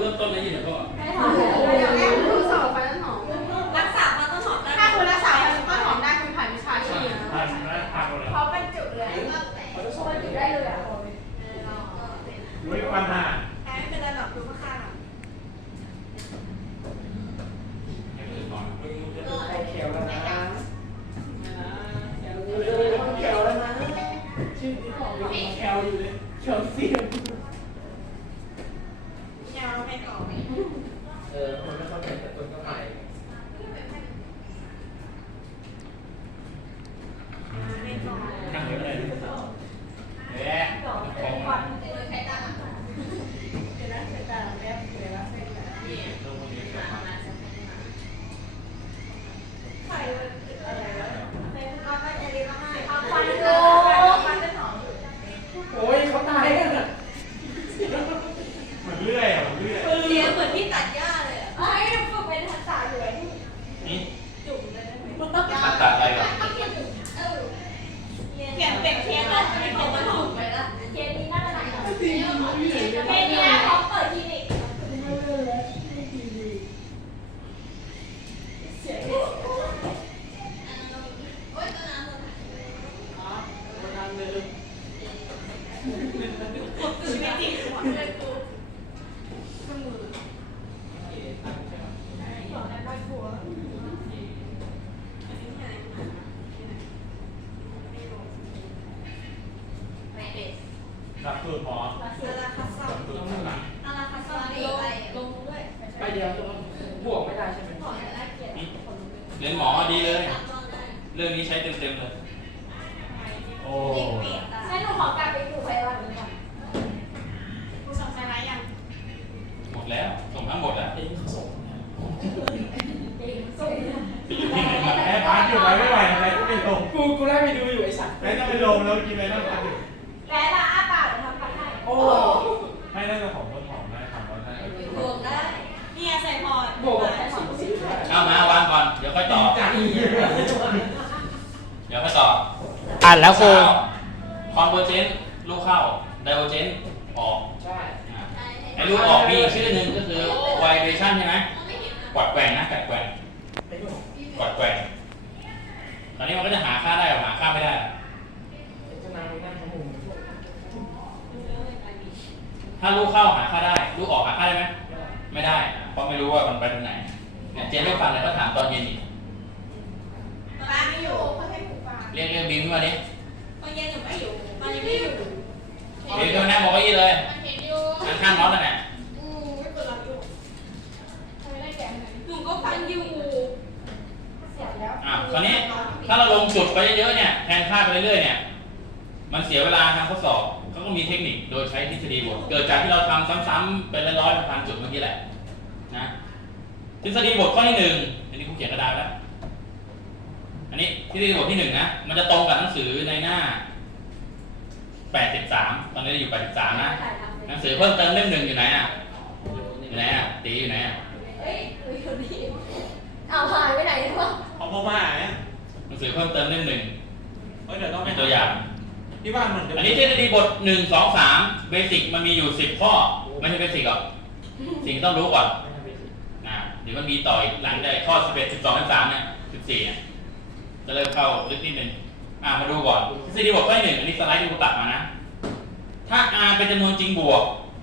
เริ่มต้นในยี่สิบข้อไม่หอทำมเลเลยยอย่างแรกคือสอบฟันน้ำหอมรักษามาต้นหอมได้ถ้าคุณรักษาฟันต้นหอมได้คุณผ่านวิชาชีพผ่านแล้วผ่านหมดแล้วเขาบรรจุเลยเขาบรรจุได้เลยอะรู้ยฟันห่าแอนเป็นระดับดูข้างให้มือก่อนใครแขวแล้วนะนะแขวแล้วนะชื่อที่ของยังแขวอยู่เลยแขวเสียง ยาวไม่ต่อ เออคนก็เข้าใจแต่คนก็ไป ไม่ต่อ นั่งอยู่เลยเอ๊ะของ ก่อน ใช้ตา เดี๋ยวนะเสร็จแล้วแม่เดี๋ยวนะเสร็จแล้ว ตรงนี้เกิดมา ใครอะไรวะเป็นก็ไม่จะเรียนไม่ฟัน ฟัน โด โด ฟันเป็นหอม โอ้ยเขาตายกันอะ เหมือนเลื่อยอะเหมือนเลื่อย เสียงเหมือนที่ตัดหญ้าเลย ไอ้ฝึกเป็นทักษะอยู่ไอ้ที่ นี่ จุ่มเลยได้ไหม ตัดตัดอะไรก่อน เออ เขียนเป็ดเทียนแล้วไม่ของมันหอม ไปละ เทียนนี้น่าจะไหน จริงๆไม่เห็น เทียนนี้นะเขาเปิดคลินิกเสียง โอ๊ยต้นน้ำหมด อ๋อคนทางเดิม ชีวิตจริงหัวเลยกูขึ้นมือ เอ๋ตังใช่ไหม หัวในบ้านกู ไม่เป็นหลักสูตรหมออาราคาซาหลักสูตรต้องหลักอาราคาซาลงลงด้วยไปเดียวบวกไม่ได้ใช่ไหมขอให้เกียรติเรียนหมอดีเลย เรื่องนี้ใช้เต็มๆเลย โอ้งั้นหนูขอกลับไปอยู่พยาบาลก่อนกูส่งสไลด์ยัง หมดแล้ว ส่งทั้งหมดแล้วเองเขาส่งเองส่งไปอยู่ที่ไหนมาแม่พาร์ทอยู่ไหนไม่ไหวอะไรก็ไม่ลง กูกูไล่ไปดูอยู่ไอ้สัตว์แล้วจะไปลงแล้วกินอะไรนั่ง นให้โอ้ไม่น่าจะของต้นหอมได้ทำแล้วได้รวมได้นี่ใส่พอร์ตโอ้แค่สิบสิบได้เอามาวางก่อน เดี๋ยวค่อยตอบจังเดี๋ยวค่อยตอบอ่านแล้วครูคอนเวอร์เจนลูกเข้าไดเวอร์เจนออก ใช่อ่าไอ้ลูกออกมีอีกชื่อหนึ่งก็คือ vibration ใช่ไหมกวัดแกว่งนะกวัดแกว่งไอ้หนูกวัดแกว่งตอนนี้มันก็จะหาค่าได้กับหาค่าไม่ได้ จะนั่งนั่งทั้งมุม ถ้าลูกเข้าหาค่าได้ ลูกออกหาค่าได้ไหมไม่ได้ เพราะไม่รู้ว่ามันไปทางไหนเนี่ยเจนไม่ฟังเลยก็ถามตอนเย็นอีกป้าไม่อยู่เขาให้ผูกปากเรียกเรียกบิมขึ้นมาดิตอนเย็นหนูไม่อยู่ตอนยังไม่อยู่บิมขึ้นมานั่งบอกเก้าอี้เลยมันเห็นอยู่นั่งข้างน้องนั่นแหละอืมไม่เปิดรับอยู่ทำไมได้แกะไหนหนูก็ฟังอยู่เสียแล้วอะคราวนี้ถ้าเราลงจุดไปเยอะๆเนี่ยแทนค่าไปเรื่อยๆเนี่ย มันเสียเวลาทางข้อสอบ เขาก็มีเทคนิคโดยใช้ทฤษฎีบท เกิดจากที่เราทำซ้ำๆเป็นร้อยๆพันจุดเมื่อกี้แหละนะทฤษฎีบทข้อที่หนึ่งอันนี้ผมเขียนกระดาษแล้วอันนี้ทฤษฎีบทที่หนึ่งนะมันจะตรงกับหนังสือในหน้า83ตอนนี้เราอยู่83นะหนังสือเพิ่มเติมเล่มหนึ่งอยู่ไหนอะอยู่ไหนอะตีอยู่ไหนอะเฮ้ยหนูอยู่นี่เอาหายไปไหนวะของพ่อมาเนี่ยหนังสือเพิ่มเติมเล่มหนึ่งเฮ้ยเดี๋ยวต้องไปเป็นตัวอย่าง ที่บ้านเหมือนอันนี้ทฤษฎีบทหนึ่งสองสามเบสิกมันมีอยู่สิบข้อ ไม่ใช่เบสิกหรอก สิ่งที่ต้องรู้ก่อนนะเดี๋ยวมันมีต่ออีกหลังจากข้อสิบเอ็ดสิบสองสิบสามเนี่ยสิบสี่เนี่ยจะเริ่มเข้าลึกนิดนึงอ่ามาดูก่อนทฤษฎีบทข้อที่หนึ่งอันนี้สไลด์ที่ผมตัดมานะ ถ้า r เป็นจำนวนจริงบวก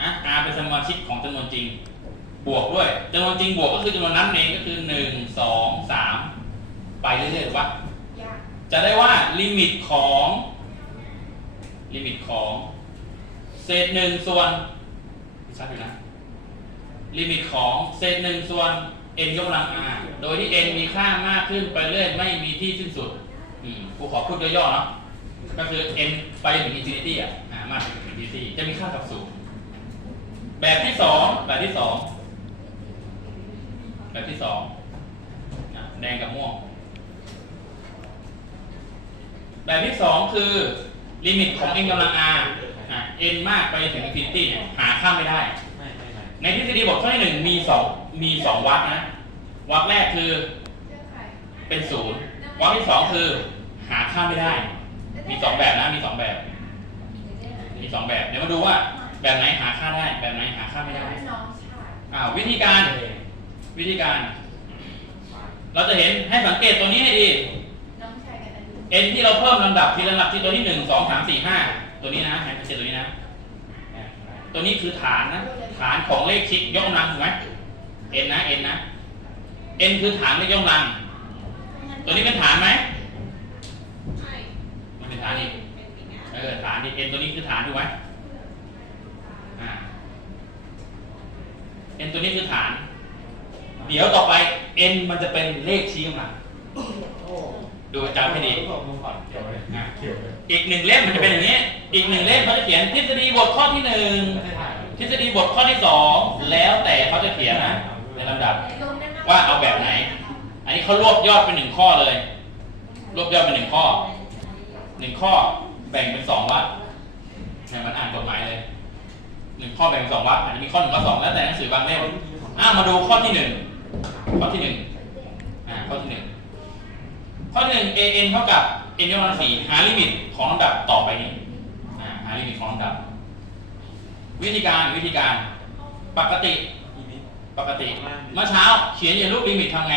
นะ r เป็นสมาชิกของจำนวนจริง บวกด้วยจำนวนจริงบวกก็คือจำนวนนั้นเองก็คือหนึ่งสองสามไปเรื่อยๆถูกปะยากจะได้ว่าลิมิตของ ลิมิตของเศษหนึ่งส่วนชัดอยู่นะลิมิตของเศษหนึ่งส่วน n ยกกำลัง r โดยที่ n มีค่ามากขึ้นไปเรื่อยไม่มีที่สิ้นสุดอืมกูขอพูดย่อๆเนาะก็คือ n ไปถึง infinity อะอ่ามากถึง infinity จะมีค่ากับศูนย์แบบที่สองแบบที่สองแบบที่สองแดงกับม่วงแบบที่สองคือ ลิมิตของ n กำลัง r อะ n มากไปถึง infinity เนี่ยหาค่าไม่ได้ ไม่ไม่ไม่ในทฤษฎีบทข้อที่หนึ่งมีสองมีสองวรรคนะวรรคแรกคือเป็นศูนย์วรรคที่สองคือ หาค่าไม่ได้ มีสองแบบนะมีสองแบบ มีสองแบบเดี๋ยวมาดูว่า แบบไหนหาค่าได้ แบบไหนหาค่าไม่ได้น้องชายอ่าวิธีการวิธีการ เราจะเห็นให้สังเกตตัวนี้ให้ดี n ที่เราเพิ่มลำดับทีละลำดับที่ตัวที่หนึ่งสองสามสี่ห้าตัวนี้นะให้สังเกตตัวนี้นะ ตัวนี้คือฐานนะ ฐานของเลขชิกยกกำลังถูกไหม n นะ n นะ n คือฐานเลขยกกำลัง ตัวนี้เป็นฐานไหมมันเป็นฐานอีกเออฐานอีก n ตัวนี้คือฐานถูกไหมอ่า n ตัวนี้คือฐาน เดี๋ยวต่อไป n มันจะเป็นเลขชี้กำลัง ดูจำให้ดีลองดูก่อนเกี่ยวไหมอะเกี่ยวเลยอีกหนึ่งเล่มมันจะเป็นอย่างนี้ อีกหนึ่งเล่มเขาจะเขียนทฤษฎีบทข้อที่หนึ่งไม่ได้ถ่ายทฤษฎีบทข้อที่สองแล้วแต่เขาจะเขียนนะในลำดับ ว่าเอาแบบไหน อันนี้เขารวบยอดเป็นหนึ่งข้อเลย รวบยอดเป็นหนึ่งข้อหนึ่งข้อแบ่งเป็นสองวรรคเนี่ยมันอ่านกฎหมายเลยหนึ่งข้อแบ่งเป็นสองวรรคอาจจะมีข้อหนึ่งข้อสองแล้วแต่หนังสือบางเล่มอ่ามาดูข้อที่หนึ่งข้อที่หนึ่งอ่าข้อที่หนึ่ง ข้อหนึ่ง a n เท่ากับ n ยกกำลังสี่หาลิมิตของลำดับต่อไปนี้อ่าหาลิมิตของลำดับ วิธีการวิธีการปกติปกติเมื่อเช้าเขียนอย่างรูปลิมิตทำไง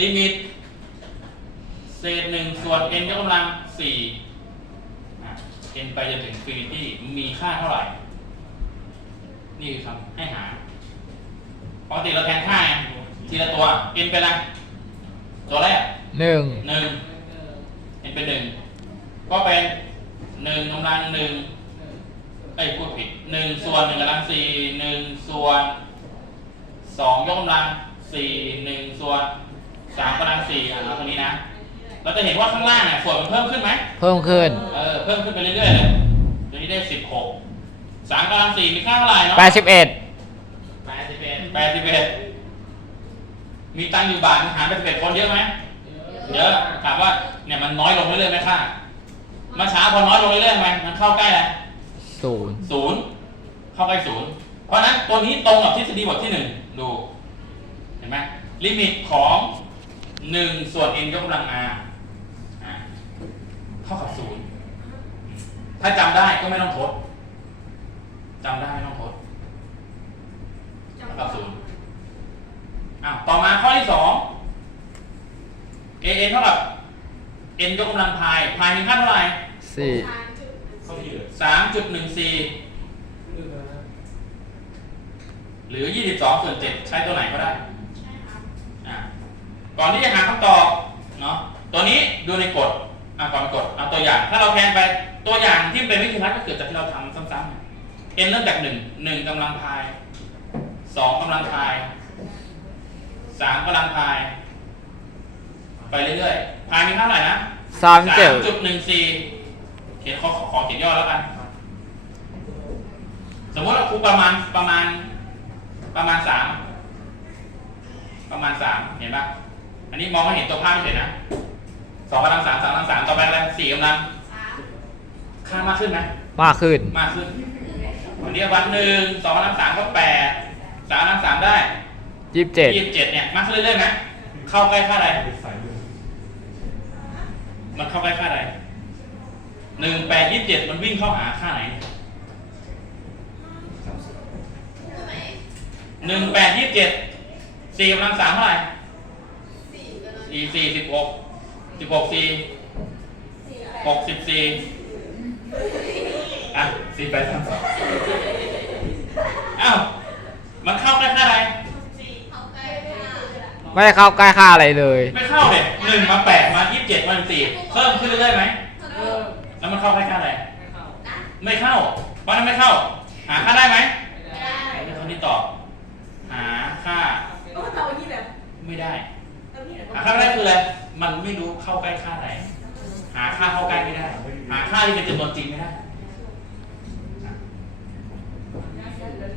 ลิมิต เศษหนึ่งส่วน n ยกกำลังสี่อะ n ไปจนถึง infinity มีค่าเท่าไหร่ นี่คือคำให้หาปกติเราแทนค่าไงทีละตัว n เป็นอะไร ตัวแรกหนึ่งหนึ่ง n เป็นหนึ่งก็เป็นหนึ่งกำลังหนึ่งไอ้ยพูดผิดหนึ่งส่วนหนึ่งกำลังสี่หนึ่งส่วนสองยกกำลังสี่หนึ่งส่วนสามกำลังสี่อะเอาตรงนี้นะ เราจะเห็นว่าข้างล่างเนี่ยส่วนมันเพิ่มขึ้นไหมเพิ่มขึ้นเออเพิ่มขึ้นไปเรื่อยๆเลยตัวนี้ได้สิบหกสามกำลังสี่มีค่าเท่าไหร่เนาะ81แปดสิบเอ็ดแปดสิบเอ็ด มีตังค์อยู่บาทหารแปดสิบเอ็ดคนเยอะไหมเยอะถามว่าเนี่ยมันน้อยลงเรื่อยๆไหมค่าเมื่อเช้าพอน้อยลงเรื่อยๆไหมมันเข้าใกล้อะไรศูนย์ศูนย์เข้าใกล้ศูนย์เพราะฉะนั้นตัวนี้ตรงกับทฤษฎีบทที่หนึ่งดูเห็นไหมลิมิตของหนึ่งส่วน n ยกกำลัง r อะเท่ากับศูนย์ถ้าจำได้ก็ไม่ต้องทดจำได้ไม่ต้องทดเท่ากับศูนย์ อ้าวต่อมาข้อที่สอง a n เท่ากับ n ยกกำลังพาย พายมีค่าเท่าไหร่สี่เข้าที่เลยสามจุดหนึ่งสี่ลืมแล้วนะหรือยี่สิบสองส่วนเจ็ดใช้ตัวไหนก็ได้อะก่อนที่จะหาคำตอบเนาะตัวนี้ดูในกฎอะก่อนกฎเอาตัวอย่าง ถ้าเราแทนไปตัวอย่างที่เป็นวิธีรัดก็เกิดจากที่เราทำซ้ำๆ n เริ่มจากหนึ่งหนึ่งกำลังพายสองกำลังพาย สามกำลังพาย ไปเรื่อยๆ พายมีเท่าไหร่นะสามเจ็ดจุดหนึ่งสี่เขียนขอขอขอเขียนย่อแล้วกัน สมมติว่าครูประมาณประมาณ ประมาณสามประมาณสามเห็นปะอันนี้มองไม่เห็นตัวภาพไม่เห็นนะสองกำลังสามสามกำลังสามต่อไปอะไรสี่กำลังค่ามากขึ้นไหมมากขึ้นมากขึ้นวันนี้วันหนึ่งสองกำลังสามก็แปดสามกำลังสามได้ ยี่สิบเจ็ดยี่สิบเจ็ดเนี่ยมากขึ้นเรื่อยๆไหมเข้าใกล้ค่าใดมันเข้าใกล้ค่าใดหนึ่งแปดยี่สิบเจ็ดมันวิ่งเข้าหาค่าไหนหนึ่งแปดยี่สิบเจ็ดสี่กำลังสามเท่าไหร่สี่สี่สิบหกสิบหกสี่หกสิบสี่อะสี่แปดสามสองอ้าวมันเข้าใกล้ค่าใด ไม่ได้เข้าใกล้ค่าอะไรเลย ไม่เข้าเลยหนึ่งมาแปดมายี่สิบเจ็ดมาสี่เพิ่มขึ้นเรื่อยๆไหมเริ่มแล้วมันเข้าใกล้ค่าใดไม่เข้าไม่เข้าเพราะฉะนั้นไม่เข้า หาค่าได้ไหมไม่ได้เดี๋ยวคนที่ตอบหาค่าโอ้เราที่แบบไม่ได้เราที่แบบหาค่าไม่ได้คืออะไรมันไม่รู้เข้าใกล้ค่าไหน หาค่าเข้าใกล้ไม่ได้ หาค่าที่เป็นจำนวนจริงไม่ได้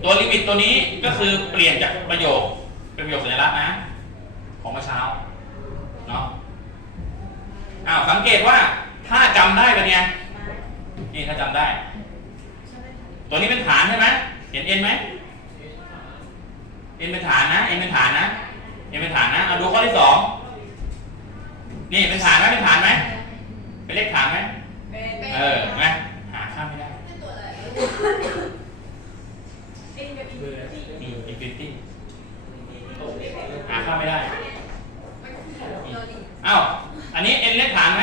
เตัวลิมิตตัวนี้ก็คือเปลี่ยนจากประโยคเป็นประโยคสัญลักษณ์นะ ของเมื่เช้าเนาะอ้าวสังเกตว่าถ้าจำได้ปะเนี่ยนี่ถ้าจำได้ ตัวนี้เป็นฐานใช่ไหมเห็นเอ็นไหมเอ็นเป็นฐานนะเอ็นเป็นฐานนะเอ็นเป็นฐานนะเอาดูข้อที่สองนี่เป็นฐานไหมเป็นฐานไหมเป็นเลขฐานไหมเออไหมหาข้ามไม่ได้เอ็นกับอินฟินิตี้หาข้ามไม่ได้ อันนี้เอ็นเล็กผ่านไหม